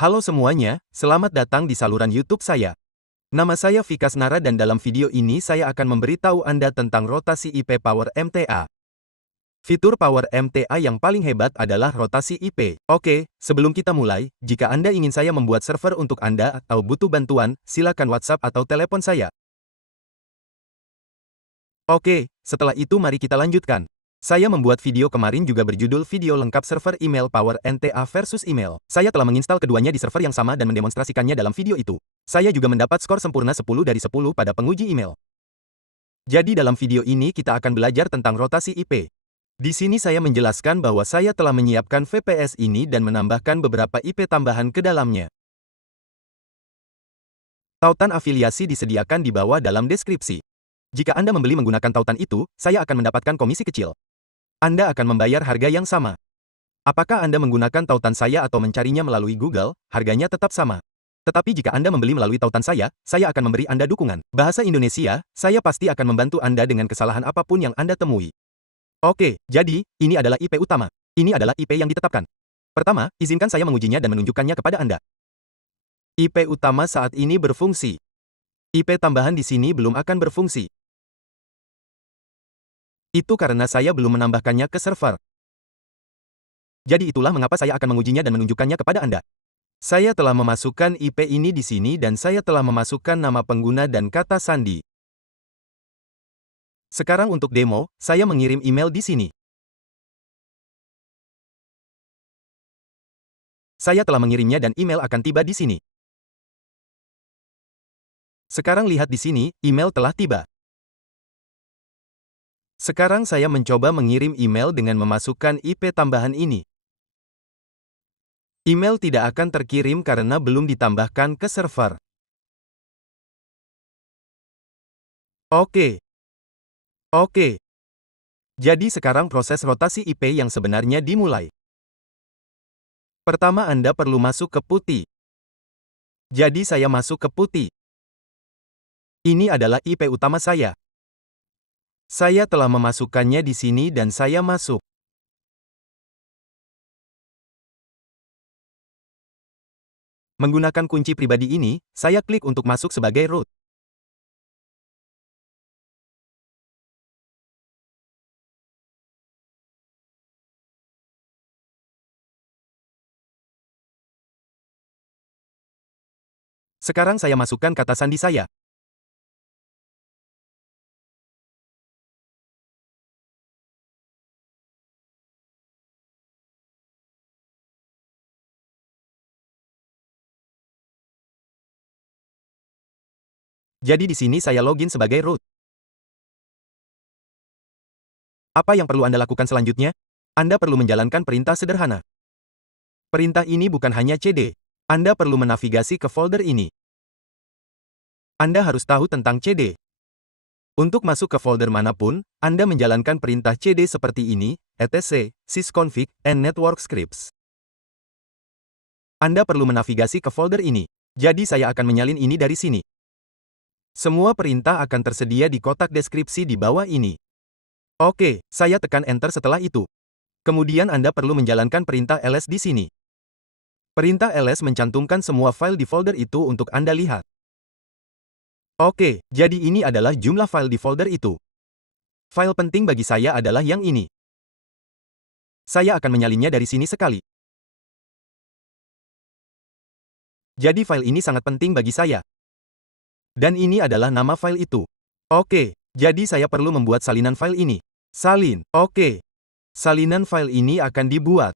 Halo semuanya, selamat datang di saluran YouTube saya. Nama saya Vikas Nara dan dalam video ini saya akan memberitahu Anda tentang rotasi IP Power MTA. Fitur Power MTA yang paling hebat adalah rotasi IP. Oke, sebelum kita mulai, jika Anda ingin saya membuat server untuk Anda atau butuh bantuan, silakan WhatsApp atau telepon saya. Oke, setelah itu mari kita lanjutkan. Saya membuat video kemarin juga berjudul video lengkap server email Power MTA versus email. Saya telah menginstal keduanya di server yang sama dan mendemonstrasikannya dalam video itu. Saya juga mendapat skor sempurna 10 dari 10 pada penguji email. Jadi dalam video ini kita akan belajar tentang rotasi IP. Di sini saya menjelaskan bahwa saya telah menyiapkan VPS ini dan menambahkan beberapa IP tambahan ke dalamnya. Tautan afiliasi disediakan di bawah dalam deskripsi. Jika Anda membeli menggunakan tautan itu, saya akan mendapatkan komisi kecil. Anda akan membayar harga yang sama. Apakah Anda menggunakan tautan saya atau mencarinya melalui Google, harganya tetap sama. Tetapi jika Anda membeli melalui tautan saya akan memberi Anda dukungan. Bahasa Indonesia, saya pasti akan membantu Anda dengan kesalahan apapun yang Anda temui. Oke, jadi, ini adalah IP utama. Ini adalah IP yang ditetapkan. Pertama, izinkan saya mengujinya dan menunjukkannya kepada Anda. IP utama saat ini berfungsi. IP tambahan di sini belum akan berfungsi. Itu karena saya belum menambahkannya ke server. Jadi itulah mengapa saya akan mengujinya dan menunjukkannya kepada Anda. Saya telah memasukkan IP ini di sini dan saya telah memasukkan nama pengguna dan kata sandi. Sekarang untuk demo, saya mengirim email di sini. Saya telah mengirimnya dan email akan tiba di sini. Sekarang lihat di sini, email telah tiba. Sekarang saya mencoba mengirim email dengan memasukkan IP tambahan ini. Email tidak akan terkirim karena belum ditambahkan ke server. Oke. Jadi sekarang proses rotasi IP yang sebenarnya dimulai. Pertama Anda perlu masuk ke putih. Jadi saya masuk ke putih. Ini adalah IP utama saya. Saya telah memasukkannya di sini dan saya masuk. Menggunakan kunci pribadi ini, saya klik untuk masuk sebagai root. Sekarang saya masukkan kata sandi saya. Jadi di sini saya login sebagai root. Apa yang perlu Anda lakukan selanjutnya? Anda perlu menjalankan perintah sederhana. Perintah ini bukan hanya CD. Anda perlu menavigasi ke folder ini. Anda harus tahu tentang CD. Untuk masuk ke folder manapun, Anda menjalankan perintah CD seperti ini, etc, sysconfig, and network scripts. Anda perlu menavigasi ke folder ini. Jadi saya akan menyalin ini dari sini. Semua perintah akan tersedia di kotak deskripsi di bawah ini. Oke, saya tekan Enter setelah itu. Kemudian Anda perlu menjalankan perintah ls di sini. Perintah ls mencantumkan semua file di folder itu untuk Anda lihat. Oke, jadi ini adalah jumlah file di folder itu. File penting bagi saya adalah yang ini. Saya akan menyalinnya dari sini sekali. Jadi file ini sangat penting bagi saya. Dan ini adalah nama file itu. Oke, jadi saya perlu membuat salinan file ini. Salin. Oke. Salinan file ini akan dibuat.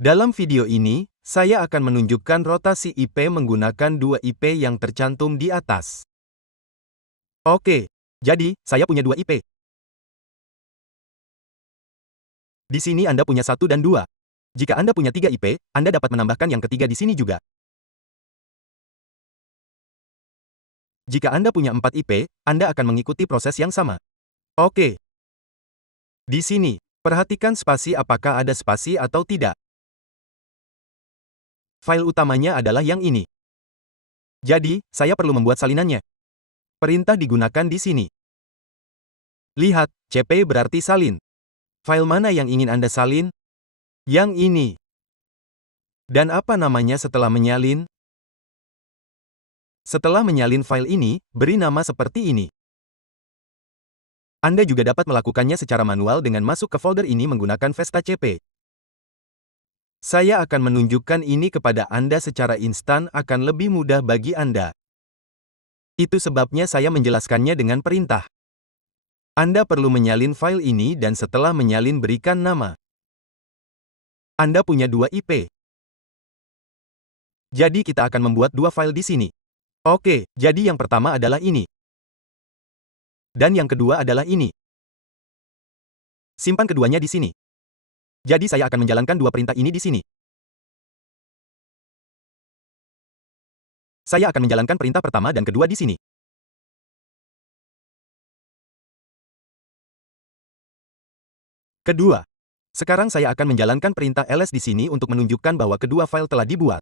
Dalam video ini, saya akan menunjukkan rotasi IP menggunakan dua IP yang tercantum di atas. Oke, jadi, saya punya dua IP. Di sini Anda punya 1 dan 2. Jika Anda punya 3 IP, Anda dapat menambahkan yang ketiga di sini juga. Jika Anda punya 4 IP, Anda akan mengikuti proses yang sama. Oke. Di sini, perhatikan spasi apakah ada spasi atau tidak. File utamanya adalah yang ini. Jadi, saya perlu membuat salinannya. Perintah digunakan di sini. Lihat, CP berarti salin. File mana yang ingin Anda salin? Yang ini. Dan apa namanya setelah menyalin? Setelah menyalin file ini, beri nama seperti ini. Anda juga dapat melakukannya secara manual dengan masuk ke folder ini menggunakan Vesta CP. Saya akan menunjukkan ini kepada Anda secara instan akan lebih mudah bagi Anda. Itu sebabnya saya menjelaskannya dengan perintah. Anda perlu menyalin file ini dan setelah menyalin berikan nama. Anda punya dua IP. Jadi kita akan membuat dua file di sini. Oke, jadi yang pertama adalah ini. Dan yang kedua adalah ini. Simpan keduanya di sini. Jadi saya akan menjalankan dua perintah ini di sini. Saya akan menjalankan perintah pertama dan kedua di sini. Kedua. Sekarang saya akan menjalankan perintah ls di sini untuk menunjukkan bahwa kedua file telah dibuat.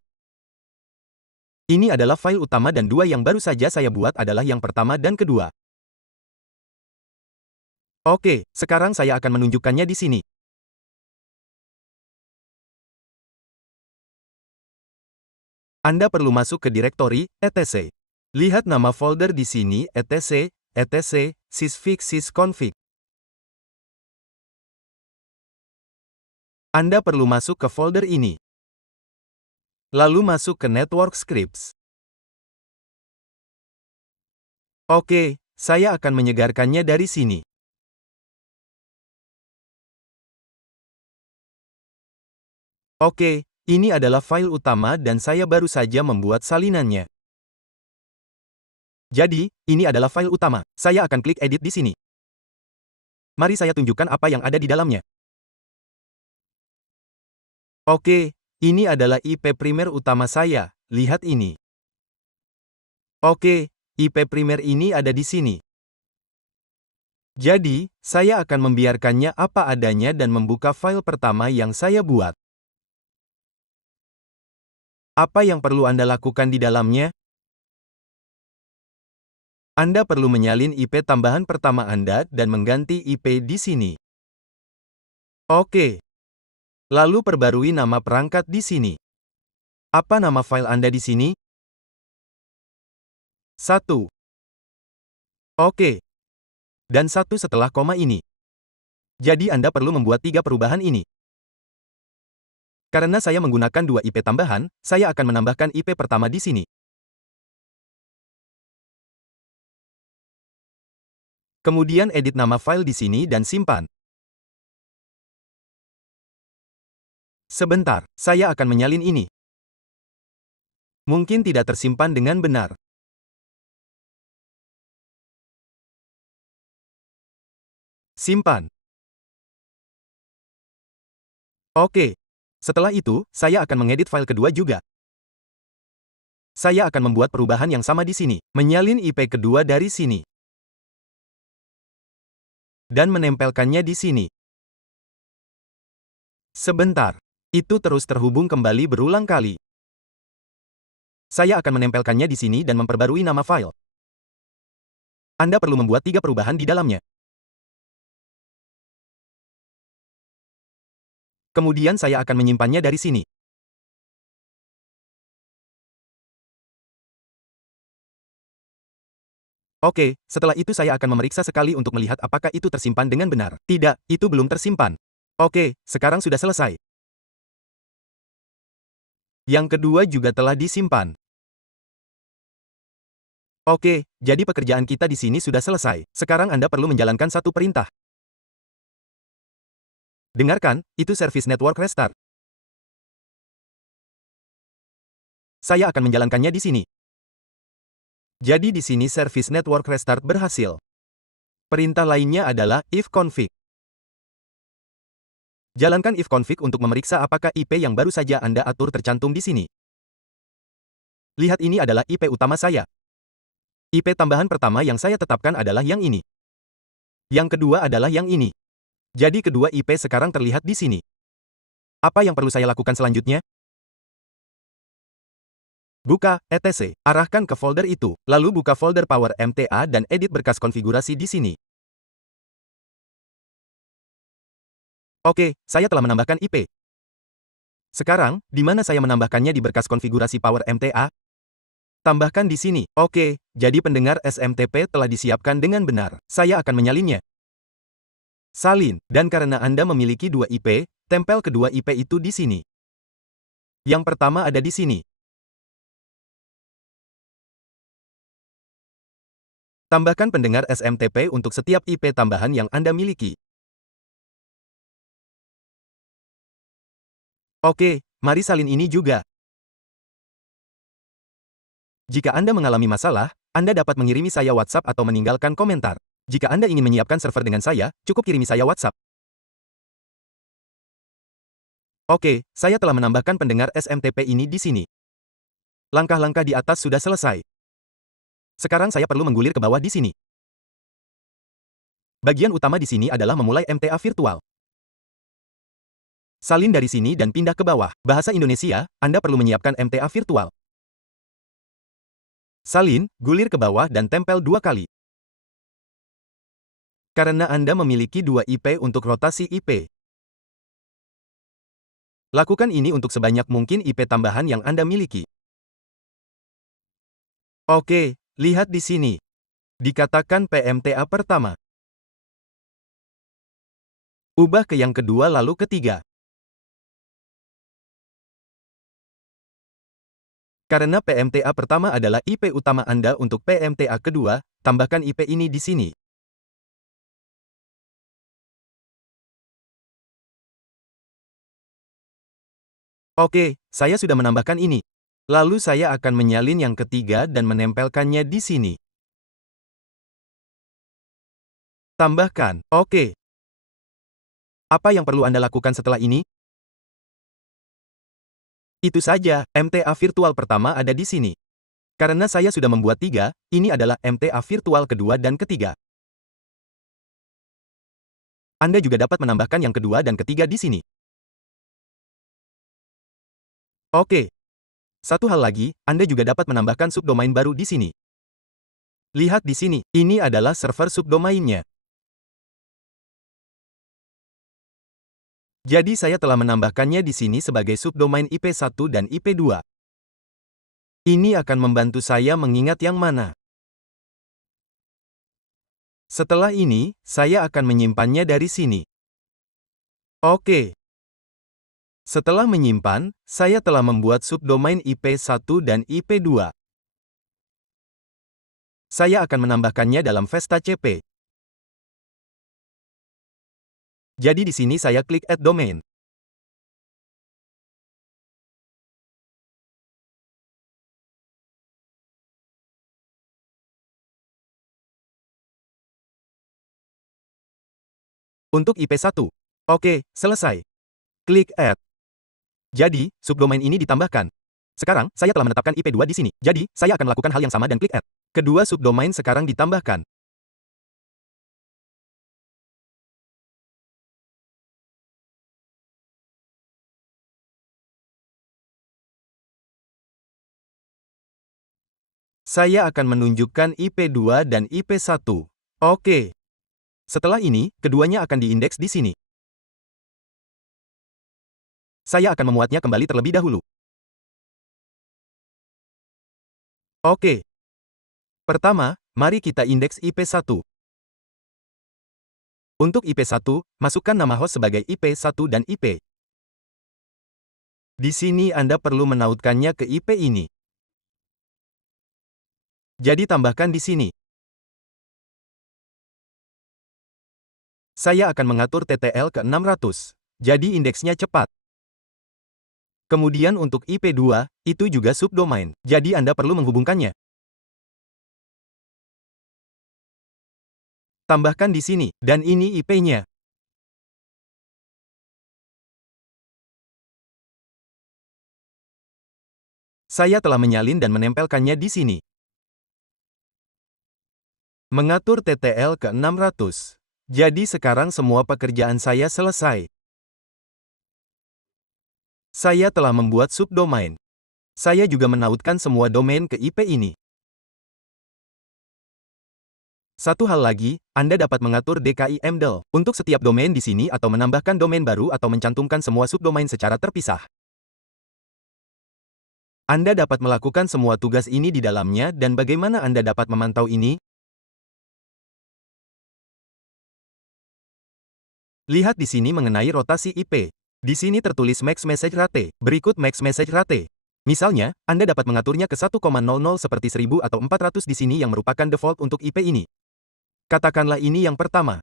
Ini adalah file utama dan dua yang baru saja saya buat adalah yang pertama dan kedua. Oke, sekarang saya akan menunjukkannya di sini. Anda perlu masuk ke direktori, etc. Lihat nama folder di sini, etc, etc, sysfig sysconfig. Anda perlu masuk ke folder ini. Lalu masuk ke network scripts. Oke, saya akan menyegarkannya dari sini. Oke, ini adalah file utama dan saya baru saja membuat salinannya. Jadi, ini adalah file utama. Saya akan klik edit di sini. Mari saya tunjukkan apa yang ada di dalamnya. Oke, ini adalah IP primer utama saya. Lihat ini. Oke, IP primer ini ada di sini. Jadi, saya akan membiarkannya apa adanya dan membuka file pertama yang saya buat. Apa yang perlu Anda lakukan di dalamnya? Anda perlu menyalin IP tambahan pertama Anda dan mengganti IP di sini. Oke. Lalu perbarui nama perangkat di sini. Apa nama file Anda di sini? 1. Oke. Dan 1 setelah koma ini. Jadi Anda perlu membuat 3 perubahan ini. Karena saya menggunakan 2 IP tambahan, saya akan menambahkan IP pertama di sini. Kemudian edit nama file di sini dan simpan. Sebentar, saya akan menyalin ini. Mungkin tidak tersimpan dengan benar. Simpan. Oke. Setelah itu, saya akan mengedit file kedua juga. Saya akan membuat perubahan yang sama di sini. Menyalin IP kedua dari sini. Dan menempelkannya di sini. Sebentar. Itu terus terhubung kembali berulang kali. Saya akan menempelkannya di sini dan memperbarui nama file. Anda perlu membuat 3 perubahan di dalamnya. Kemudian saya akan menyimpannya dari sini. Oke, setelah itu saya akan memeriksa sekali untuk melihat apakah itu tersimpan dengan benar. Tidak, itu belum tersimpan. Oke, sekarang sudah selesai. Yang kedua juga telah disimpan. Oke, jadi pekerjaan kita di sini sudah selesai. Sekarang Anda perlu menjalankan satu perintah. Dengarkan, itu service network restart. Saya akan menjalankannya di sini. Jadi di sini service network restart berhasil. Perintah lainnya adalah ifconfig. Jalankan ifconfig untuk memeriksa apakah IP yang baru saja Anda atur tercantum di sini. Lihat, ini adalah IP utama saya. IP tambahan pertama yang saya tetapkan adalah yang ini. Yang kedua adalah yang ini. Jadi kedua IP sekarang terlihat di sini. Apa yang perlu saya lakukan selanjutnya? Buka, etc. Arahkan ke folder itu. Lalu buka folder Power MTA dan edit berkas konfigurasi di sini. Oke, saya telah menambahkan IP. Sekarang, di mana saya menambahkannya di berkas konfigurasi Power MTA? Tambahkan di sini. Oke, jadi pendengar SMTP telah disiapkan dengan benar. Saya akan menyalinnya. Salin, dan karena Anda memiliki dua IP, tempel kedua IP itu di sini. Yang pertama ada di sini. Tambahkan pendengar SMTP untuk setiap IP tambahan yang Anda miliki. Oke, mari salin ini juga. Jika Anda mengalami masalah, Anda dapat mengirimi saya WhatsApp atau meninggalkan komentar. Jika Anda ingin menyiapkan server dengan saya, cukup kirimi saya WhatsApp. Oke, saya telah menambahkan pendengar SMTP ini di sini. Langkah-langkah di atas sudah selesai. Sekarang saya perlu menggulir ke bawah di sini. Bagian utama di sini adalah memulai MTA virtual. Salin dari sini dan pindah ke bawah. Bahasa Indonesia, Anda perlu menyiapkan MTA virtual. Salin, gulir ke bawah dan tempel 2 kali. Karena Anda memiliki 2 IP untuk rotasi IP. Lakukan ini untuk sebanyak mungkin IP tambahan yang Anda miliki. Oke, lihat di sini. Dikatakan PMTA pertama. Ubah ke yang kedua lalu ketiga. Karena PMTA pertama adalah IP utama Anda untuk PMTA kedua, tambahkan IP ini di sini. Oke, saya sudah menambahkan ini. Lalu saya akan menyalin yang ketiga dan menempelkannya di sini. Tambahkan. Oke. Apa yang perlu Anda lakukan setelah ini? Itu saja, MTA virtual pertama ada di sini. Karena saya sudah membuat 3, ini adalah MTA virtual kedua dan ketiga. Anda juga dapat menambahkan yang kedua dan ketiga di sini. Oke. Satu hal lagi, Anda juga dapat menambahkan subdomain baru di sini. Lihat di sini, ini adalah server subdomainnya. Jadi saya telah menambahkannya di sini sebagai subdomain IP1 dan IP2. Ini akan membantu saya mengingat yang mana. Setelah ini, saya akan menyimpannya dari sini. Oke. Setelah menyimpan, saya telah membuat subdomain IP1 dan IP2. Saya akan menambahkannya dalam Vesta CP. Jadi di sini saya klik Add Domain. Untuk IP1. Oke, selesai. Klik Add. Jadi, subdomain ini ditambahkan. Sekarang, saya telah menetapkan IP2 di sini. Jadi, saya akan melakukan hal yang sama dan klik Add. Kedua subdomain sekarang ditambahkan. Saya akan menunjukkan IP2 dan IP1. Oke. Setelah ini, keduanya akan diindeks di sini. Saya akan memuatnya kembali terlebih dahulu. Oke. Pertama, mari kita indeks IP1. Untuk IP1, masukkan nama host sebagai IP1 dan IP. Di sini Anda perlu menautkannya ke IP ini. Jadi tambahkan di sini. Saya akan mengatur TTL ke 600. Jadi indeksnya cepat. Kemudian untuk IP2, itu juga subdomain. Jadi Anda perlu menghubungkannya. Tambahkan di sini, dan ini IP-nya. Saya telah menyalin dan menempelkannya di sini. Mengatur TTL ke 600. Jadi sekarang semua pekerjaan saya selesai. Saya telah membuat subdomain. Saya juga menautkan semua domain ke IP ini. Satu hal lagi, Anda dapat mengatur DKI MDL untuk setiap domain di sini atau menambahkan domain baru atau mencantumkan semua subdomain secara terpisah. Anda dapat melakukan semua tugas ini di dalamnya dan bagaimana Anda dapat memantau ini? Lihat di sini mengenai rotasi IP. Di sini tertulis max message rate, berikut max message rate. Misalnya, Anda dapat mengaturnya ke 1,00 seperti 1000 atau 400 di sini yang merupakan default untuk IP ini. Katakanlah ini yang pertama.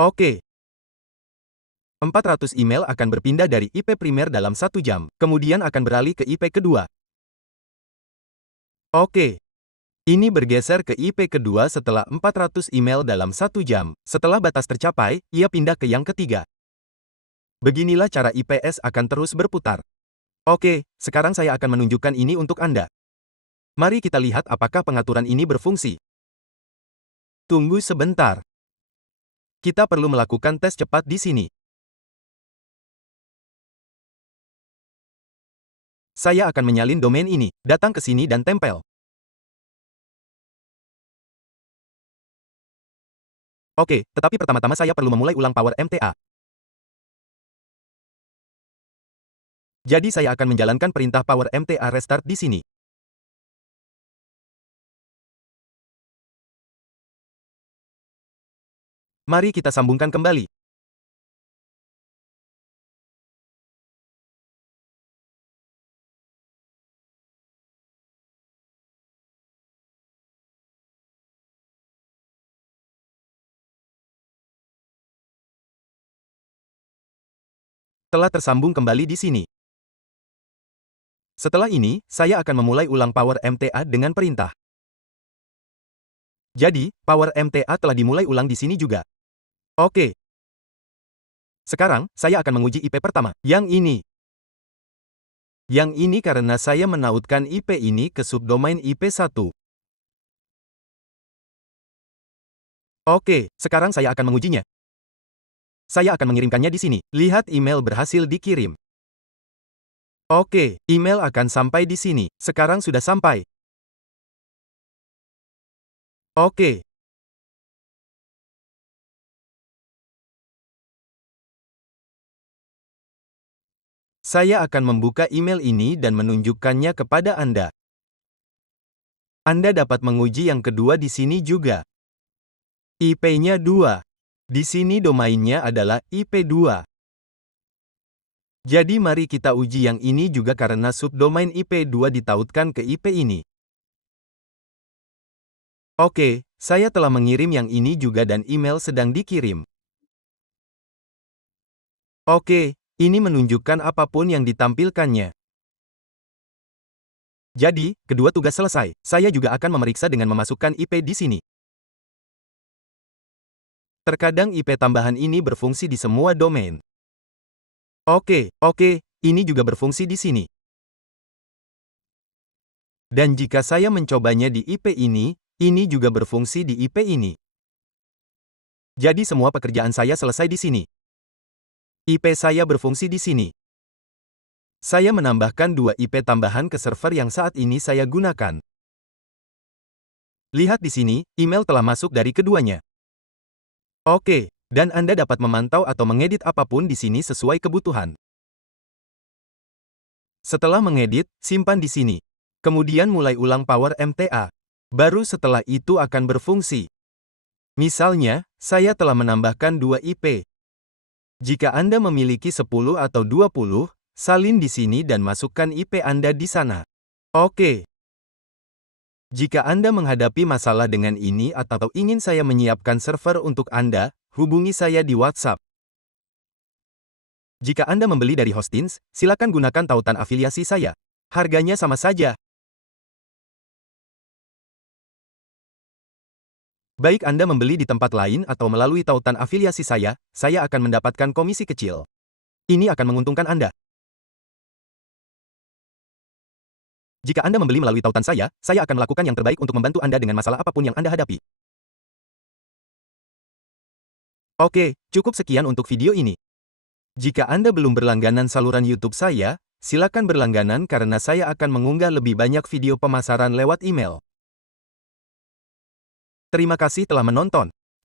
Oke. 400 email akan berpindah dari IP primer dalam 1 jam, kemudian akan beralih ke IP kedua. Oke. Ini bergeser ke IP kedua setelah 400 email dalam 1 jam. Setelah batas tercapai, ia pindah ke yang ketiga. Beginilah cara IPS akan terus berputar. Oke, sekarang saya akan menunjukkan ini untuk Anda. Mari kita lihat apakah pengaturan ini berfungsi. Tunggu sebentar. Kita perlu melakukan tes cepat di sini. Saya akan menyalin domain ini. Datang ke sini dan tempel. Oke, tetapi pertama-tama saya perlu memulai ulang Power MTA. Jadi saya akan menjalankan perintah Power MTA restart di sini. Mari kita sambungkan kembali. Telah tersambung kembali di sini. Setelah ini, saya akan memulai ulang Power MTA dengan perintah. Jadi, Power MTA telah dimulai ulang di sini juga. Oke. Sekarang, saya akan menguji IP pertama, yang ini. Yang ini karena saya menautkan IP ini ke subdomain IP1. Oke, sekarang saya akan mengujinya. Saya akan mengirimkannya di sini. Lihat email berhasil dikirim. Oke, email akan sampai di sini. Sekarang sudah sampai. Oke. Saya akan membuka email ini dan menunjukkannya kepada Anda. Anda dapat menguji yang kedua di sini juga. IP-nya 2. Di sini domainnya adalah IP2. Jadi mari kita uji yang ini juga karena subdomain IP2 ditautkan ke IP ini. Oke, saya telah mengirim yang ini juga dan email sedang dikirim. Oke, ini menunjukkan apapun yang ditampilkannya. Jadi, kedua tugas selesai. Saya juga akan memeriksa dengan memasukkan IP di sini. Terkadang IP tambahan ini berfungsi di semua domain. Oke, ini juga berfungsi di sini. Dan jika saya mencobanya di IP ini juga berfungsi di IP ini. Jadi semua pekerjaan saya selesai di sini. IP saya berfungsi di sini. Saya menambahkan 2 IP tambahan ke server yang saat ini saya gunakan. Lihat di sini, email telah masuk dari keduanya. Oke, dan Anda dapat memantau atau mengedit apapun di sini sesuai kebutuhan. Setelah mengedit, simpan di sini. Kemudian mulai ulang Power MTA. Baru setelah itu akan berfungsi. Misalnya, saya telah menambahkan 2 IP. Jika Anda memiliki 10 atau 20, salin di sini dan masukkan IP Anda di sana. Oke. Jika Anda menghadapi masalah dengan ini atau ingin saya menyiapkan server untuk Anda, hubungi saya di WhatsApp. Jika Anda membeli dari Hostins, silakan gunakan tautan afiliasi saya. Harganya sama saja. Baik Anda membeli di tempat lain atau melalui tautan afiliasi saya akan mendapatkan komisi kecil. Ini akan menguntungkan Anda. Jika Anda membeli melalui tautan saya akan melakukan yang terbaik untuk membantu Anda dengan masalah apapun yang Anda hadapi. Oke, cukup sekian untuk video ini. Jika Anda belum berlangganan saluran YouTube saya, silakan berlangganan karena saya akan mengunggah lebih banyak video pemasaran lewat email. Terima kasih telah menonton.